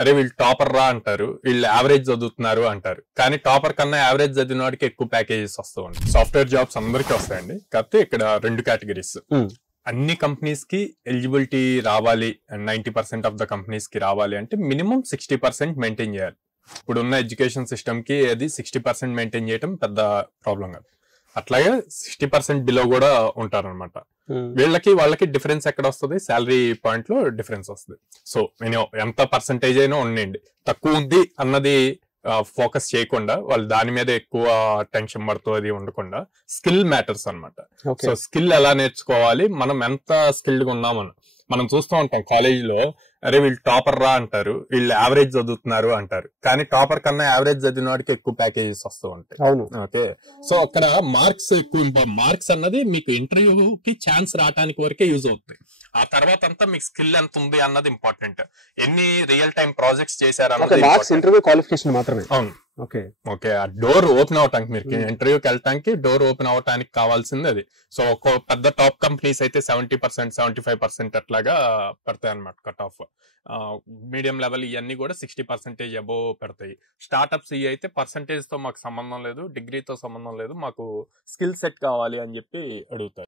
అరే వీళ్ళు టాపర్ రా అంటారు, వీళ్ళు యావరేజ్ చదువుతున్నారు అంటారు. కానీ టాపర్ కన్నా యావరేజ్ చదివిన వాడికి ఎక్కువ ప్యాకేజెస్ వస్తూ ఉంటాయి. సాఫ్ట్వేర్ జాబ్స్ అందరికీ వస్తాయండి, కాకపోతే ఇక్కడ 2 కేటగిరీస్. అన్ని కంపెనీస్ కి ఎలిజిబిలిటీ రావాలి, 90% ఆఫ్ ద కంపెనీస్ కి రావాలి అంటే మినిమం 60% మెయింటైన్ చేయాలి. ఇప్పుడున్న ఎడ్యుకేషన్ సిస్టమ్ కి అది 60% మెయింటైన్ చేయడం పెద్ద ప్రాబ్లం కాదు. అట్లాగే 60% బిలో కూడా ఉంటారనమాట. వాళ్ళకి డిఫరెన్స్ ఎక్కడ వస్తుంది? శాలరీ పాయింట్ లో డిఫరెన్స్ వస్తుంది. సో మినిమం ఎంత పర్సంటేజ్ అయినా ఉండండి, తక్కువ ఉంది అన్నది ఫోకస్ చేయకుండా, వాళ్ళు దాని మీద ఎక్కువ టెన్షన్ పడుతూ అది ఉండకుండా స్కిల్ మ్యాటర్స్ అనమాట. సో స్కిల్ ఎలా నేర్చుకోవాలి, మనం ఎంత స్కిల్డ్ గా ఉన్నామని మనం చూస్తూ ఉంటాం కాలేజీలో. అరే వీళ్ళు టాపర్ రా అంటారు, వీళ్ళు యావరేజ్ చదువుతున్నారు అంటారు. కానీ టాపర్ కన్నా యావరేజ్ చదివిన వాడికి ఎక్కువ ప్యాకేజెస్ వస్తూ ఉంటాయి. ఓకే, సో అక్కడ మార్క్స్ ఎక్కువ. మార్క్స్ అన్నది మీకు ఇంటర్వ్యూకి ఛాన్స్ రావడానికి వరకే యూజ్ అవుతుంది. ఆ తర్వాత అంతా మీకు స్కిల్ ఎంత ఉంది అన్నది ఇంపార్టెంట్. ఎన్ని రియల్ టైం ప్రాజెక్ట్స్ చేశారు ఇంటర్వ్యూ క్వాలిఫికేషన్ మాత్రమే. అవును, ఓకే. ఆ డోర్ ఓపెన్ అవటానికి, మీరు ఇంటర్వ్యూకి వెళ్ళటానికి డోర్ ఓపెన్ అవటానికి కావాల్సింది అది. సో ఒక పెద్ద టాప్ కంపెనీస్ అయితే 70%, 75% అట్లాగా పెడతాయి అనమాట కట్ ఆఫ్. మీడియం లెవెల్ ఇవన్నీ కూడా 60% అబోవ్ పెడతాయి. స్టార్ట్అప్స్ ఇవి అయితే పర్సంటేజ్ తో మాకు సంబంధం లేదు, డిగ్రీతో సంబంధం లేదు, మాకు స్కిల్ సెట్ కావాలి అని చెప్పి అడుగుతారు.